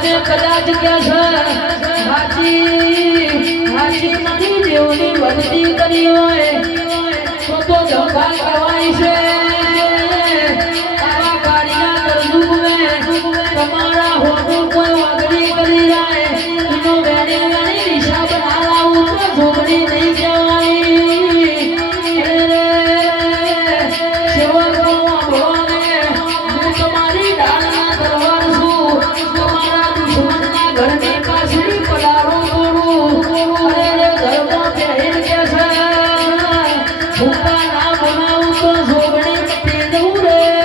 ભગવાને કદાચ કે છે હાચી મારી દેવની ભક્તિ કરી હોય તો ધંધા કહેવાય છે આવા ગાડીના દર્દુને તમારા હોનું કોઈ વાગડી કરી જાય એનો વેણી હિસાબ ના લાવું તો ઝોગડી નહીં કહેવાય સેવા કરવા ભગવાને હું તમારી ડાળના તલવાર છું તમારા દુશ્મનના ઘરની પાછળી પડારો તોડું અરે ધર્મ પહેરીને કે છે ભૂકા ના બનાવું તો ઝોગડી પતી જવું રે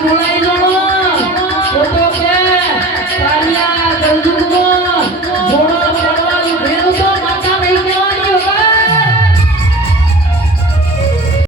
બોલાઈ